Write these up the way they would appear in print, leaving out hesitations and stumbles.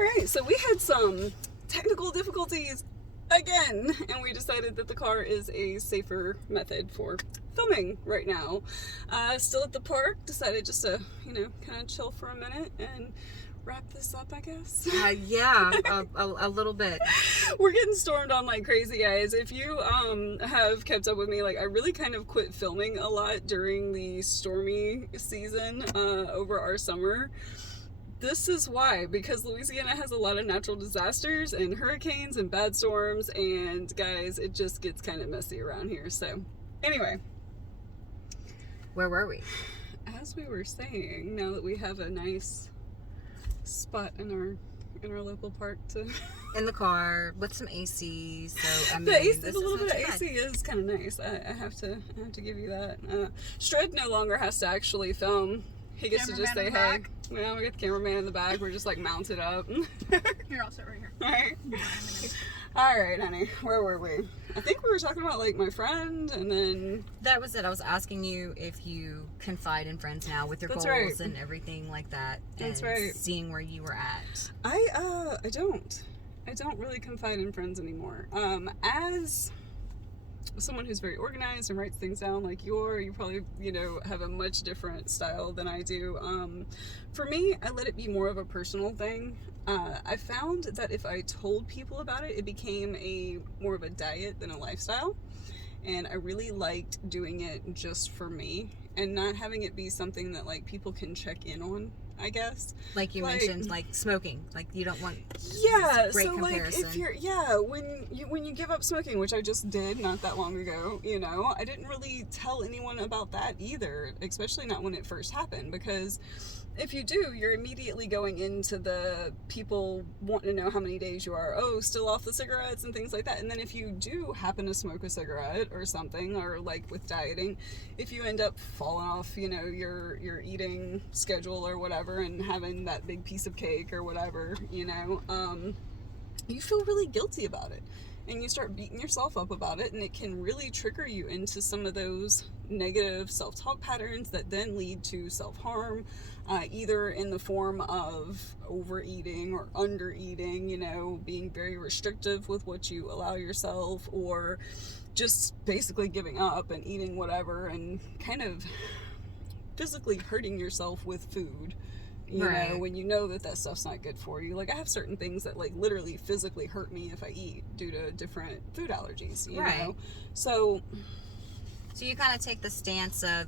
right, so we had some technical difficulties again, and we decided that the car is a safer method for filming right now. Still at the park, decided just to, kind of chill for a minute and wrap this up, I guess. Yeah, a little bit. We're getting stormed on like crazy, guys. If you have kept up with me, like I really kind of quit filming a lot during the stormy season over our summer. This is why, because Louisiana has a lot of natural disasters and hurricanes and bad storms, and guys, it just gets kind of messy around here. So anyway, where were we? As we were saying, now that we have a nice spot in our local park to in the car with some AC, so I mean, the AC, this a little is bit of AC is kind of nice. I have to give you that. Stred no longer has to actually film. He gets to just say, "Hey, we got the cameraman in the back. We're just like mounted up." Here, I'll sit right here. All right. All right, honey. Where were we? I think we were talking about like my friend, and then that was it. I was asking you if you confide in friends now with your goals right. and everything like that. That's and right. Seeing where you were at. I don't really confide in friends anymore. As someone who's very organized and writes things down like you probably, have a much different style than I do. For me, I let it be more of a personal thing. I found that if I told people about it, it became more of a diet than a lifestyle. And I really liked doing it just for me and not having it be something that like people can check in on, I guess. Like you mentioned, like smoking, like you don't want. Yeah, great so comparison. like if you're when you give up smoking, which I just did not that long ago, I didn't really tell anyone about that either, especially not when it first happened, because if you do, you're immediately going into the people wanting to know how many days you are, still off the cigarettes and things like that. And then if you do happen to smoke a cigarette or something, or like with dieting, if you end up falling off, your eating schedule or whatever and having that big piece of cake or whatever, you feel really guilty about it. And you start beating yourself up about it, and it can really trigger you into some of those negative self-talk patterns that then lead to self-harm, either in the form of overeating or undereating, being very restrictive with what you allow yourself, or just basically giving up and eating whatever and kind of physically hurting yourself with food. Right. When you know that stuff's not good for you. Like, I have certain things that, like, literally physically hurt me if I eat due to different food allergies, you know? So you kind of take the stance of,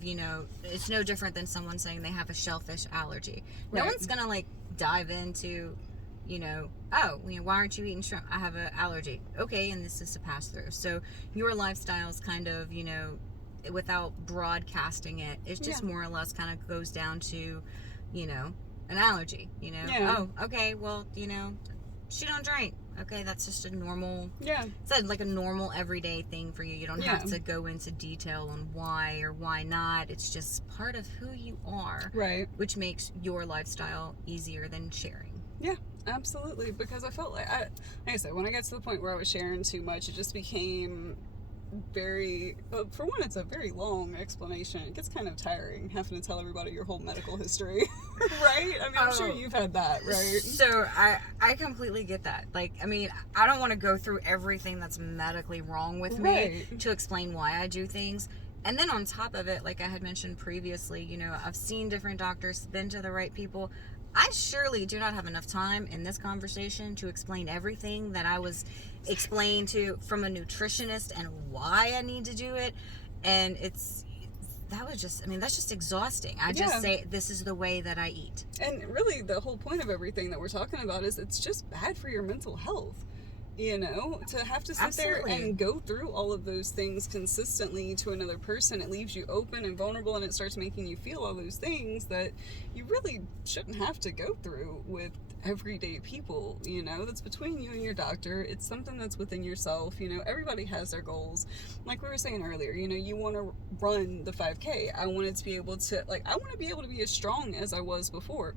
it's no different than someone saying they have a shellfish allergy. No one's going to, like, dive into, why aren't you eating shrimp? I have an allergy. Okay, and this is to pass through. So your lifestyle is kind of, without broadcasting it, it's just more or less kind of goes down to, an allergy, oh, okay, well, she don't drink. Okay, that's just a normal, it's like a normal everyday thing for you. You don't have to go into detail on why or why not. It's just part of who you are, right? Which makes your lifestyle easier than sharing. Yeah, absolutely. Because I felt like I said, when I got to the point where I was sharing too much, it just became very, for one, it's a very long explanation. It gets kind of tiring having to tell everybody your whole medical history, right? I mean, I'm sure you've had that, right? So I completely get that. Like, I mean, I don't want to go through everything that's medically wrong with me to explain why I do things. And then on top of it, like I had mentioned previously, I've seen different doctors, been to the right people. I surely do not have enough time in this conversation to explain everything that I was explained to from a nutritionist and why I need to do it. And that's just exhausting. I just say, this is the way that I eat. And really the whole point of everything that we're talking about is it's just bad for your mental health. To have to sit there and go through all of those things consistently to another person, it leaves you open and vulnerable, and it starts making you feel all those things that you really shouldn't have to go through with everyday people. That's between you and your doctor. It's something that's within yourself. Everybody has their goals. Like we were saying earlier, you want to run the 5K. I wanted to be able to, I want to be able to be as strong as I was before.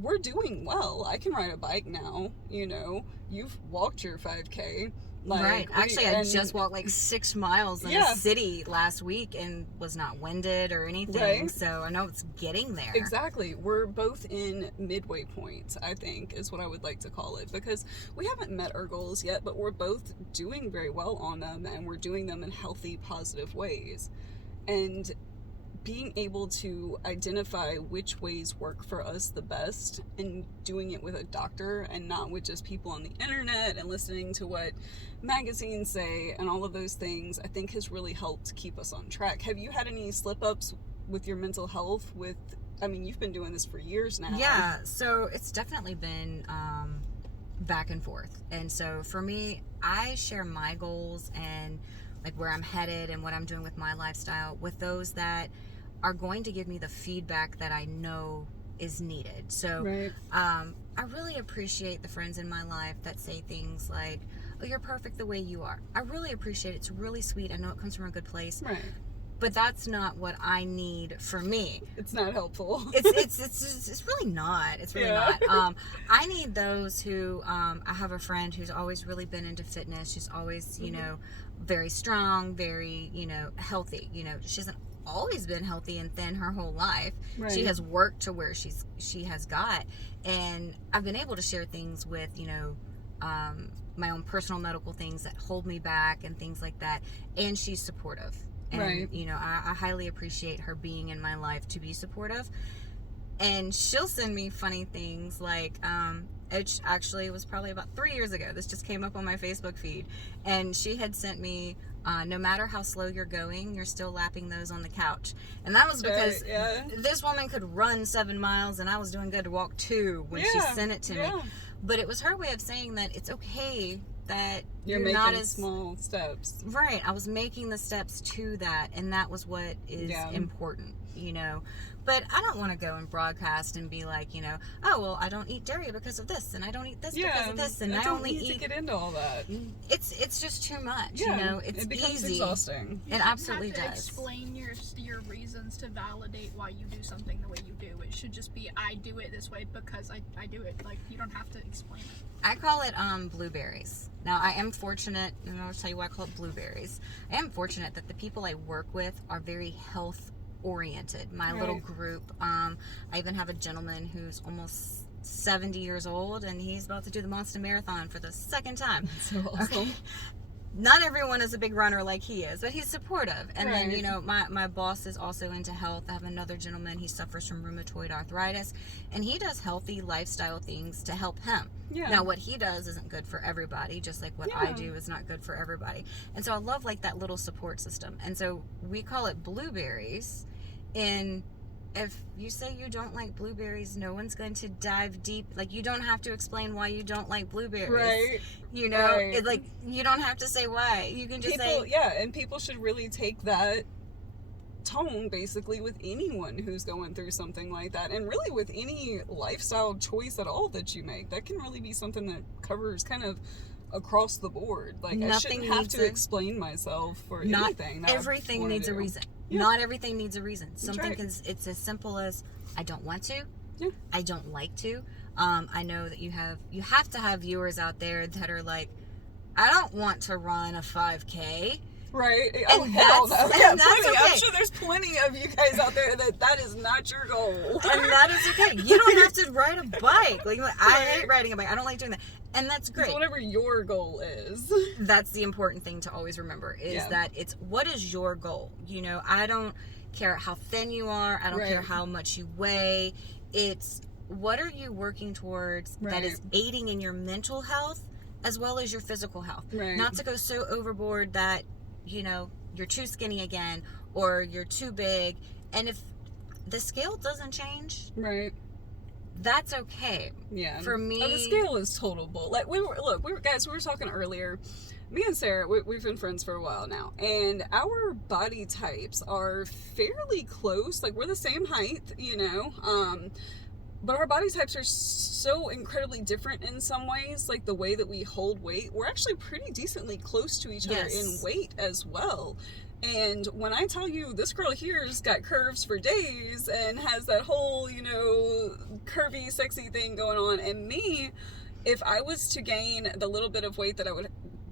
we're doing well. I can ride a bike now, you know. You've walked your 5K. Like, right. Actually, I just walked like 6 miles in a city last week and was not winded or anything. Right. So I know it's getting there. Exactly. We're both in midway points, I think, is what I would like to call it. Because we haven't met our goals yet, but we're both doing very well on them, and we're doing them in healthy, positive ways. And being able to identify which ways work for us the best and doing it with a doctor and not with just people on the internet and listening to what magazines say and all of those things, I think has really helped keep us on track. Have you had any slip-ups with your mental health I mean, you've been doing this for years now. Yeah, so it's definitely been back and forth. And so for me, I share my goals and like where I'm headed and what I'm doing with my lifestyle with those that are going to give me the feedback that I know is needed. So Right. I really appreciate the friends in my life that say things like, oh, you're perfect the way you are. I really appreciate it. It's really sweet. I know it comes from a good place. Right. But that's not what I need for me. It's not helpful. It's really not. It's really not. I need those who, I have a friend who's always really been into fitness. She's always, you know, very strong, very, you know, healthy. You know, she hasn't always been healthy and thin her whole life. Right. She has worked to where she has got. And I've been able to share things with, you know, my own personal medical things that hold me back and things like that. And she's supportive. And, Right. you know, I highly appreciate her being in my life to be supportive. And she'll send me funny things like, it actually was probably about 3 years ago. This just came up on my Facebook feed. And she had sent me, no matter how slow you're going, you're still lapping those on the couch. And that was because this woman could run 7 miles and I was doing good to walk 2 when she sent it to me. But it was her way of saying that it's okay that you're making not as small steps. Right. I was making the steps to that, and that was what is important, you know. But I don't want to go and broadcast and be like, you know, oh, well, I don't eat dairy because of this, and I don't eat this because of this, and I only need to get into all that. It's just too much, you know. It becomes easy. exhausting. It absolutely have to does. Explain your reasons to validate why you do something the way you do. It should just be, I do it this way because I do it. Like, you don't have to explain it. I call it blueberries. Now, I am fortunate, and I'll tell you why I call it blueberries. I am fortunate that the people I work with are very health oriented. My little group. I even have a gentleman who's almost 70 years old, and he's about to do the Boston Marathon for the 2nd time. So awesome. Okay. Not everyone is a big runner like he is, but he's supportive. And then, you know, my boss is also into health. I have another gentleman, he suffers from rheumatoid arthritis, and he does healthy lifestyle things to help him. Yeah. Now, what he does isn't good for everybody, just like what I do is not good for everybody. And so I love, like, that little support system. And so we call it blueberries. And if you say you don't like blueberries, no one's going to dive deep. Like, you don't have to explain why you don't like blueberries. Right. You know, it, like, you don't have to say why. You can just say, and people should really take that tone basically with anyone who's going through something like that, and really with any lifestyle choice at all that you make. That can really be something that covers kind of across the board. Like, I shouldn't have to explain myself for anything. Not everything needs a reason. Yeah. Not everything needs a reason. Something That's it's as simple as, I don't want to. Yeah. I don't like to. I know that you have to have viewers out there that are like, I don't want to run a 5K. Right. And hell no. Yeah, that's plenty. okay. I'm sure there's plenty of you guys out there that is not your goal. And that is okay. You don't have to ride a bike. Like, I hate riding a bike. I don't like doing that. And that's great. So whatever your goal is. That's the important thing to always remember is that it's, what is your goal? You know, I don't care how thin you are. I don't care how much you weigh. It's, what are you working towards that is aiding in your mental health as well as your physical health? Right. Not to go so overboard that, you know, you're too skinny again or you're too big. And if the scale doesn't change, that's okay. Yeah. For me, the scale is total bull. Like, we were talking earlier. Me and Sarah, we've been friends for a while now, and our body types are fairly close. Like, we're the same height, you know, but our body types are so incredibly different in some ways. Like the way that we hold weight, we're actually pretty decently close to each other in weight as well. And when I tell you this girl here's got curves for days and has that whole, you know, curvy, sexy thing going on, and me, if I was to gain the little bit of weight that I would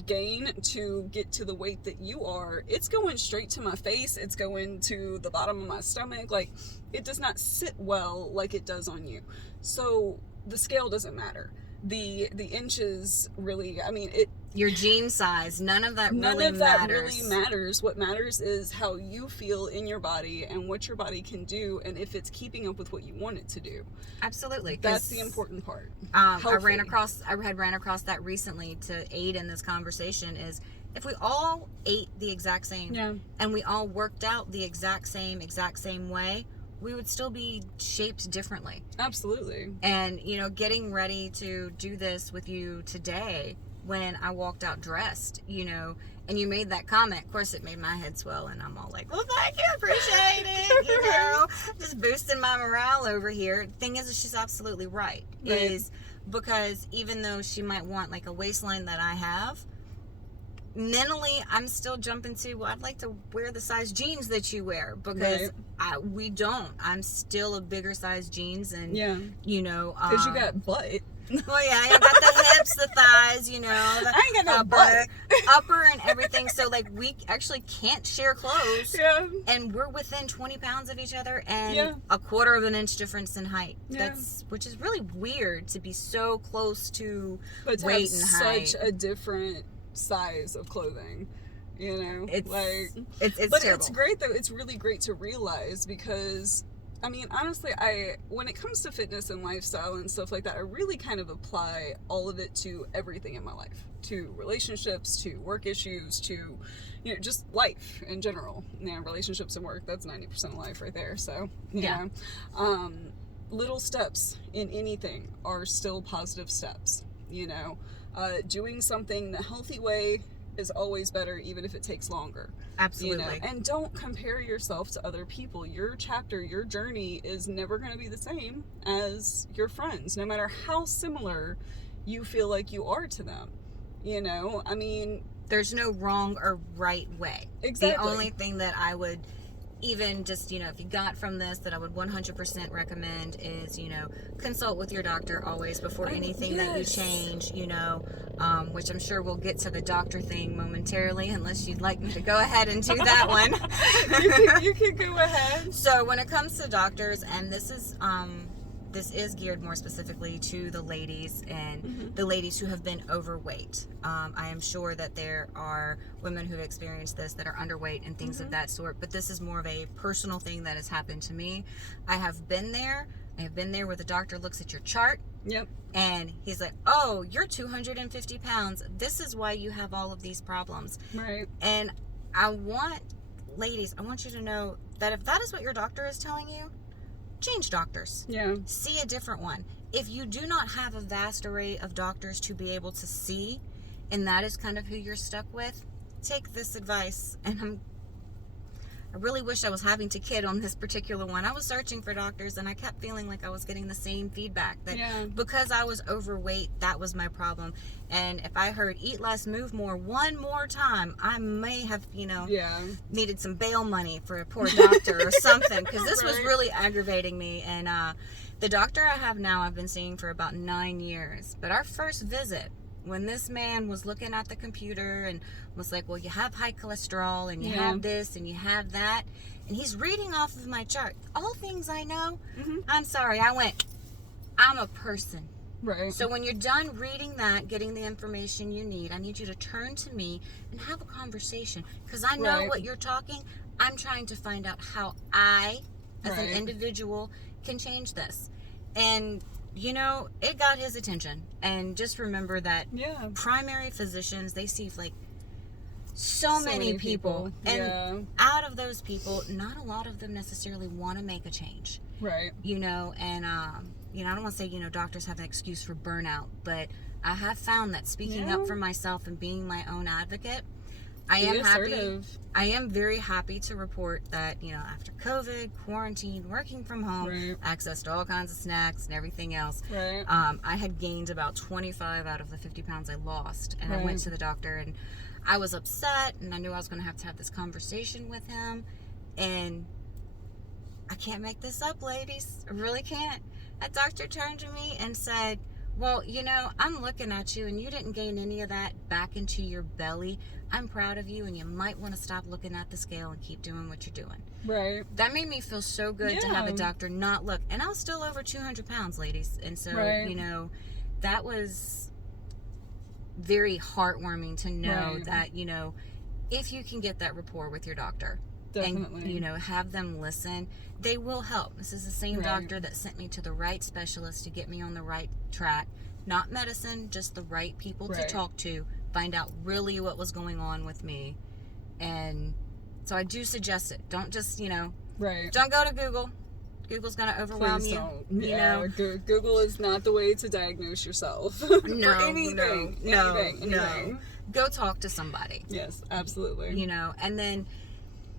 gain to get to the weight that you are, it's going straight to my face, it's going to the bottom of my stomach. Like, it does not sit well like it does on you. So the scale doesn't matter. The inches really, I mean, it, your gene size, none of that really matters. What matters is how you feel in your body and what your body can do, and if it's keeping up with what you want it to do. Absolutely. That's the important part. I had ran across that recently to aid in this conversation, is if we all ate the exact same and we all worked out the exact same way, we would still be shaped differently. Absolutely. And, you know, getting ready to do this with you today, when I walked out dressed, you know, and you made that comment, of course it made my head swell, and I'm all like, well, thank you, appreciate it, you know, just boosting my morale over here. Thing is, she's absolutely right. Is because even though she might want like a waistline that I have, mentally I'm still jumping to, well, I'd like to wear the size jeans that you wear, because we don't. I'm still a bigger size jeans, and you know, because you got butt. Well, yeah, I got the hips, the thighs, you know, the I ain't got no butt. upper and everything. So like we actually can't share clothes, and we're within 20 pounds of each other, and a quarter of an inch difference in height. Which is really weird to be so close to weight and height. Such a different size of clothing, you know. It's but terrible. It's great though. It's really great to realize, because I mean, honestly, when it comes to fitness and lifestyle and stuff like that, I really kind of apply all of it to everything in my life, to relationships, to work issues, to, you know, just life in general. You know, relationships and work, that's 90% of life right there. So, you know, little steps in anything are still positive steps, you know. Doing something the healthy way is always better, even if it takes longer. Absolutely. You know? And don't compare yourself to other people. Your chapter, your journey is never going to be the same as your friends, no matter how similar you feel like you are to them. You know, I mean, there's no wrong or right way. Exactly. The only thing that I would even just, you know, if you got from this that I would 100% recommend is, you know, consult with your doctor always before anything that you change, you know, which I'm sure we'll get to the doctor thing momentarily, unless you'd like me to go ahead and do that one. you can go ahead. So when it comes to doctors, and this is geared more specifically to the ladies and the ladies who have been overweight. I am sure that there are women who've experienced this that are underweight and things of that sort, but this is more of a personal thing that has happened to me. I have been there where the doctor looks at your chart. And he's like, oh, you're 250 pounds. This is why you have all of these problems. Right. And ladies, I want you to know that if that is what your doctor is telling you, change doctors. See a different one. If you do not have a vast array of doctors to be able to see, and that is kind of who you're stuck with, take this advice. And I really wish I was having to kid on this particular one. I was searching for doctors, and I kept feeling like I was getting the same feedback, that because I was overweight, that was my problem. And if I heard eat less, move more one more time, I may have, you know, needed some bail money for a poor doctor or something, because this was really aggravating me. And the doctor I have now, I've been seeing for about 9 years. But our first visit, when this man was looking at the computer and was like, well, you have high cholesterol, and you have this, and you have that, and he's reading off of my chart, all things I know. I'm sorry, I'm a person. Right. So when you're done reading that, getting the information you need, I need you to turn to me and have a conversation, because I know what you're talking. I'm trying to find out how I, as an individual, can change this. And you know, it got his attention. And just remember that primary physicians, they see like so many people. And out of those people, not a lot of them necessarily want to make a change. Right. You know, and, you know, I don't want to say, you know, doctors have an excuse for burnout, but I have found that speaking up for myself and being my own advocate, I Be am happy. assertive. I am very happy to report that, you know, after COVID, quarantine, working from home, Right. access to all kinds of snacks and everything else, Right. I had gained about 25 out of the 50 pounds I lost. And I went Right. to the doctor, and I was upset, and I knew I was going to have this conversation with him. And I can't make this up, ladies. I really can't. That doctor turned to me and said, well, you know, I'm looking at you, and you didn't gain any of that back into your belly. I'm proud of you, and you might want to stop looking at the scale and keep doing what you're doing. Right. That made me feel so good to have a Yeah. doctor not look. And I was still over 200 pounds, ladies. And so, Right. you know, that was very heartwarming to know Right. that, you know, if you can get that rapport with your doctor, Definitely. and, you know, have them listen, they will help. This is the same Right. doctor that sent me to the right specialist to get me on the right track. Not medicine, just the right people Right. to talk to, find out really what was going on with me. And so I do suggest it. Don't just, you know, Right. don't go to Google. Google's going to overwhelm Please you. don't. You Yeah, know, Google is not the way to diagnose yourself. no, For anything. no, anything. no. Go talk to somebody. Yes, absolutely. You know, and then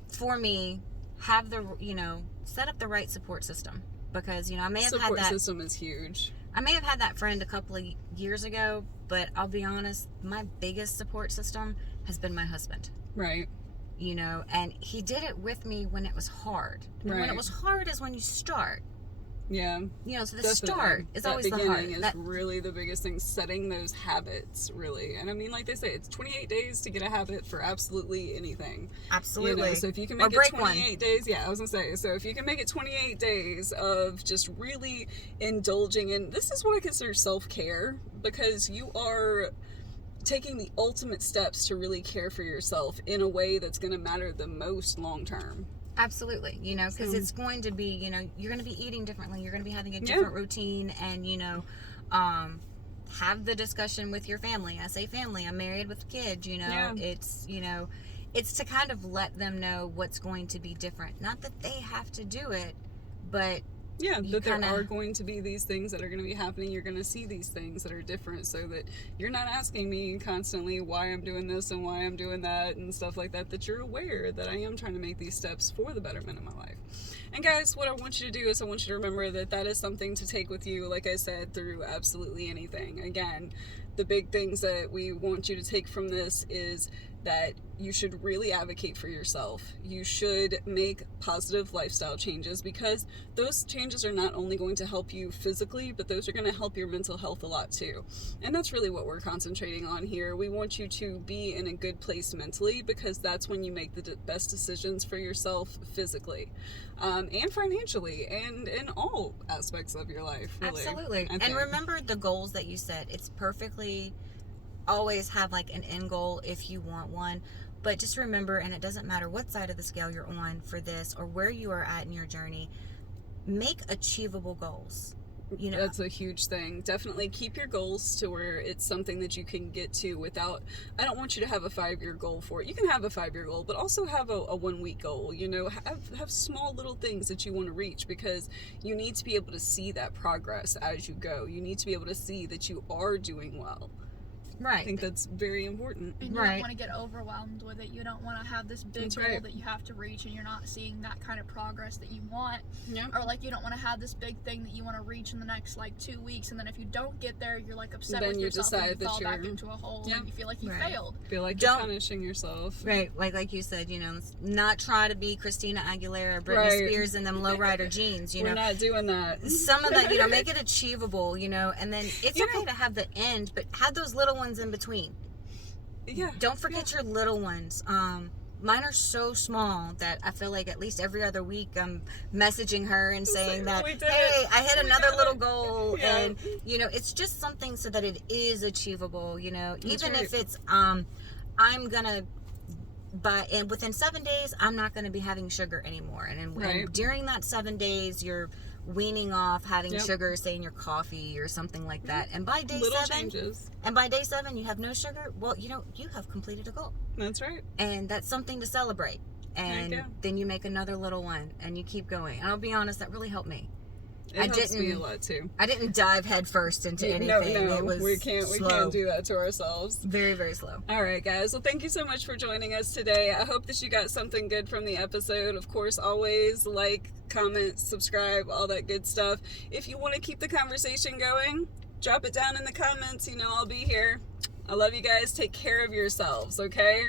for me, have the, you know, set up the right support system, because, you know, I may have Support had that system is huge. I may have had that friend a couple of years ago, but I'll be honest, my biggest support system has been my husband. Right. You know, and he did it with me when it was hard. And when Right. it was hard is when you start. Yeah. You know, so the Definitely. start is That always the beginning hard. is That, really the biggest thing, setting those habits, really. And I mean, like they say, it's 28 days to get a habit for absolutely anything. absolutely. You know, so if you can Or make it break 28 days, yeah, I was gonna say, so if you can make it 28 days of just really indulging in, this is what I consider self-care, because you are taking the ultimate steps to really care for yourself in a way that's going to matter the most long term. Absolutely, you know, because So- it's going to be, you know, you're going to be eating differently. You're going to be having a Yeah. different routine, and, you know, have the discussion with your family. I say family, I'm married with kids, you know, Yeah. it's, you know, it's to kind of let them know what's going to be different. Not that they have to do it, but Yeah, You that there kinda- are going to be these things that are going to be happening. You're going to see these things that are different, so that you're not asking me constantly why I'm doing this and why I'm doing that and stuff like that, that you're aware that I am trying to make these steps for the betterment of my life. And guys, what I want you to do is I want you to remember that that is something to take with you, like I said, through absolutely anything. Again, the big things that we want you to take from this is that you should really advocate for yourself. You should make positive lifestyle changes, because those changes are not only going to help you physically, but those are going to help your mental health a lot too. And that's really what we're concentrating on here. We want you to be in a good place mentally, because that's when you make the best decisions for yourself physically, and financially, and in all aspects of your life, really. absolutely. I And think. remember the goals that you set. It's perfectly, always have like an end goal if you want one. But just remember, and it doesn't matter what side of the scale you're on for this or where you are at in your journey, make achievable goals. You know, That's a huge thing. Definitely keep your goals to where it's something that you can get to without, I don't want you to have a 5-year goal for it. You can have a 5-year goal, but also have a 1-week goal. You know, have small little things that you want to reach, because you need to be able to see that progress as you go. You need to be able to see that you are doing well. I right. think that's very important. And you Right. don't want to get overwhelmed with it. You don't want to have this big That's goal right. that you have to reach and you're not seeing that kind of progress that you want. Yeah. Or like you don't want to have this big thing that you want to reach in the next like 2 weeks, and then if you don't get there, you're like upset Then with you yourself decide and that you fall back you're- into a hole Yeah. and you feel like you Right. failed. Feel like Don't- you're punishing yourself. Right, like you said, you know, let's not try to be Christina Aguilera or Britney Right. Spears in them lowrider jeans, you We're know. not doing that. Some of that, you know, make it achievable, you know, and then it's You okay know- to have the end, but have those little ones in between. Yeah. Don't forget your little ones. Mine are so small that I feel like at least every other week I'm messaging her and saying that, "We did hey, it. I hit We another did little it." goal. Yeah. And, you know, it's just something so that it is achievable, you know, That's even right. if it's, I'm going to, and within 7 days, I'm not going to be having sugar anymore. And Right. during that 7 days, you're weaning off having Yep. sugar, say in your coffee or something like that. And by day Little 7, changes. and by day 7, you have no sugar. Well, you know, you have completed a goal, That's right. and that's something to celebrate. There you And go. then you make another little one, and you keep going. And I'll be honest, that really helped me. It helps me a lot too. I didn't dive headfirst into anything. No, It was we can't do that to ourselves. Very, very slow. All right, guys. Well, thank you so much for joining us today. I hope that you got something good from the episode. Of course, always like, comment, subscribe, all that good stuff. If you want to keep the conversation going, drop it down in the comments. You know, I'll be here. I love you guys. Take care of yourselves, okay?